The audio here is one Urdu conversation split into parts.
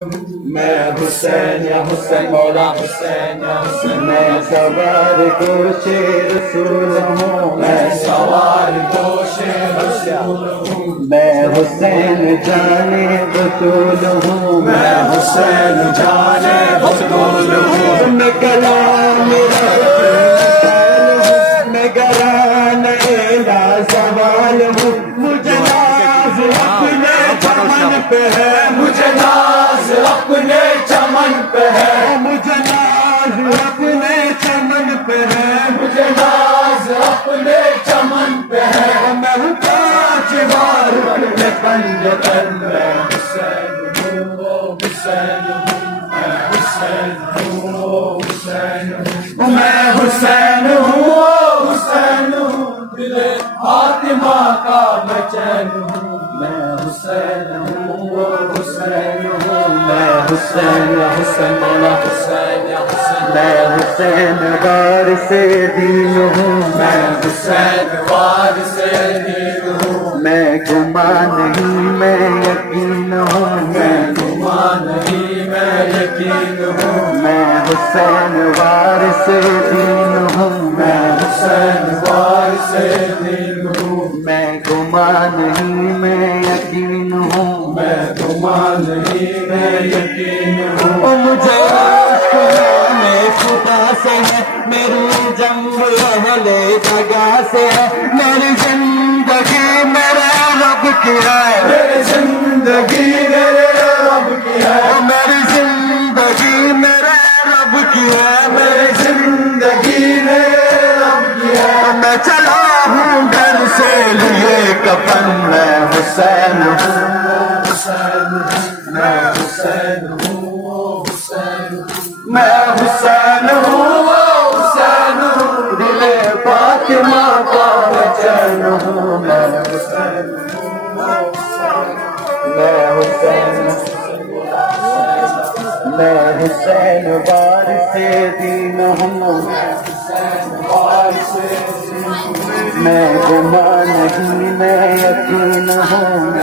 میں حسین یا حسین مولا حسین یا حسین میں سوار گوش رسول ہوں میں سوار گوش رسول ہوں میں حسین جانے بطول ہوں میں حسین جانے بطول ہوں میں کلام میں گران لا سوال ہوں مجھے ناز اپنے چمن پہ ہے مجھے ناز اپنے چمن پہ ہے مجھے ناز اپنے چمن پہ ہے مجھے ناز اپنے چمن پہ ہے میں ہوں 5 بار اپنے پنجتن میں حسین ہوں حسین ہوں میں حسین ہوں حسین ہوں میں حسین ہوں حسین ہوں دل فاطمہ کا میں چین ہوں میں حسین ہوں حسین ہوں میں حسین یا حسین مولا حسین یا حسین میں حسین وارث دین ہوں میں حسین وارث دین ہوں میں گمان نہیں میں یقین ہوں میں گمان نہیں میں یقین ہوں میں حسین وارث دین ہوں میں حسین وارث دین ہوں میں گمان نہیں میں یقین ہوں میں گمان نہیں میں یقین ہوں مجھے عشق میں خدا سے ہے میری جنگ اہل جگہ سے ہے میری زندگی میرے رب کی ہے میری زندگی میرے رب کی ہے میری زندگی میرے رب کی ہے میری زندگی میرے رب کی ہے میں چلا ہوں گھر سے لیے کفن میں حسین ہوں میں حسین ہوں میں حسین ہوں حسین ہوں دل فاطمہ کا میں چین ہوں میں حسین ہوں میں حسین میں حسین وارث دین ہوں میں گمان نہیں میں یقین ہوں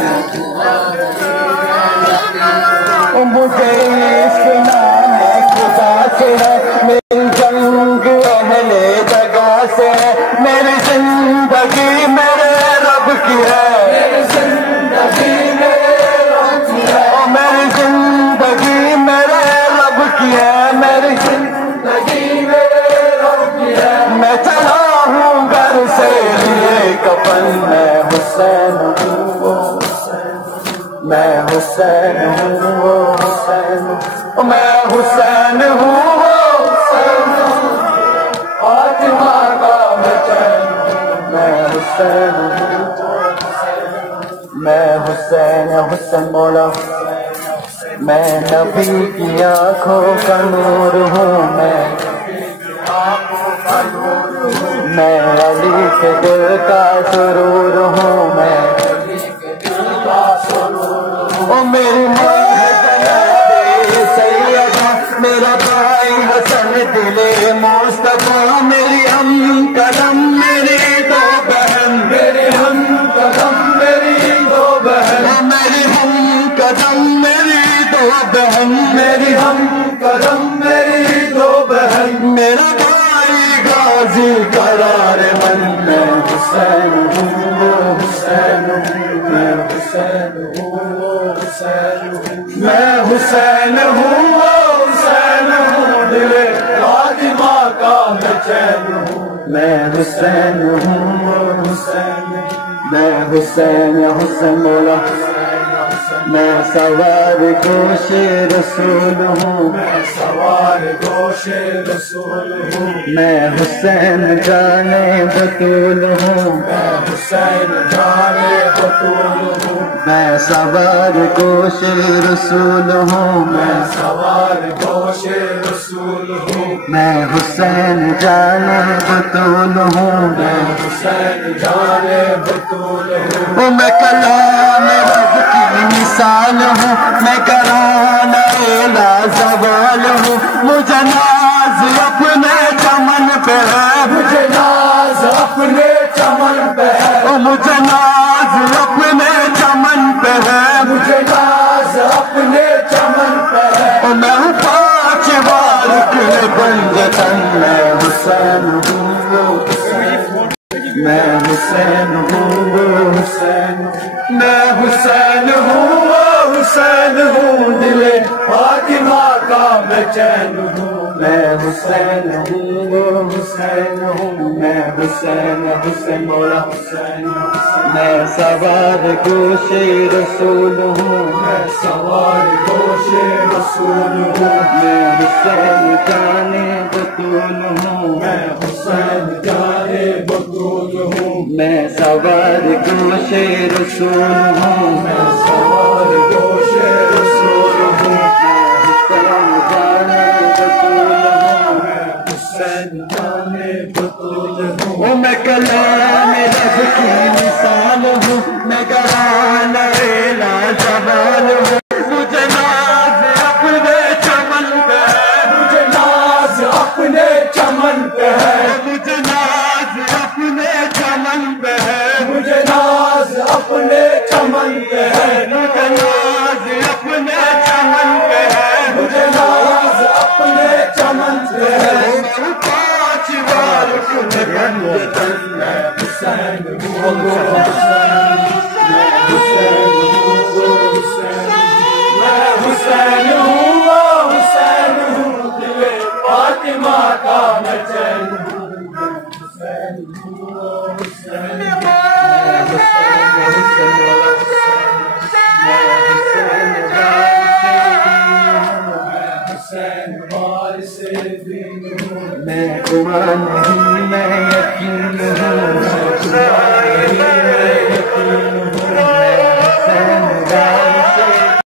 مجھے عشق نام خدا سے ہے میری جنگ اہل جگہ سے ہے میری زندگی میرے رب کی ہے میری زندگی میرے رب کی ہے میری زندگی میرے رب کی ہے میری زندگی میرے رب کی ہے میں چلا ہوں گھر سے لیے کفن میں حسین ہوں میں حسین ہوں حسین میں حسین ہوں حسین فاطمہ کا میں چین ہوں میں حسین ہوں میں حسین حسین مولا میں نبی کی آنکھوں کا نور ہوں میں علی کے دل کا سرور ہوں میں میری ماں ہے سیدہ میرا بھائی حسن دل مصطفیٰ میری ہم قدم میری 2 بہن میری ہم قدم میری 2 بہن میری ہم قدم میری 2 بہن میری ہم قدم میری 2 بہن میرا بھائی غازی قرار من میں حسین ہوں حسین میں حسین ہوں میں حسین ہوں حسین ہوں دل فاطمہ کا میں چین ہوں میں حسین ہوں حسین میں حسین یا حسین مولا میں سوار گوش رسول ہوں میں سوار گوش رسول ہوں میں حسین جانے بطول ہوں میں حسین جانے بطول ہوں میں سوار گوش رسول ہوں میں سوار گوش رسول ہوں میں حسین جانے بطول ہوں میں حسین جانے بطول ہوں میں کلام رب کی مثال ہوں میں گرانا لا زوال ہوں مجھے ناز اپنے چمن پہ ہے مجھے ناز اپنے چمن پہ ہے مجھے ناز اپنے چمن پہ ہے مجھے ناز اپنے چمن پہ میں چین ہوں میں حسین ہوں وہ حسین ہوں میں حسین حسین مولا حسین میں سوار گوش رسول ہوں میں سوار گوش رسول ہوں میں حسین جانے بطول ہوں میں حسین جانے بطول ہوں میں سوار گوش رسول ہوں میں سوار گوش رسول ہوں میں کلام رب کی مثال ہوں میں گرانا لاجوال ہوں مجھے ناز اپنے چمن پہ ہے مجھے ناز اپنے چمن پہ ہے مجھے ناز اپنے چمن پہ ہے مجھے ناز اپنے چمن پہ ہے مجھے ناز اپنے چمن پہ ہے مجھے ناز اپنے چمن پہ ہے حسین ہوں وہ حسین ہوں دل فاطمہ کا میں چین ہوں حسین ہوں وہ حسین حسین وارث دین ہوں میں قرآن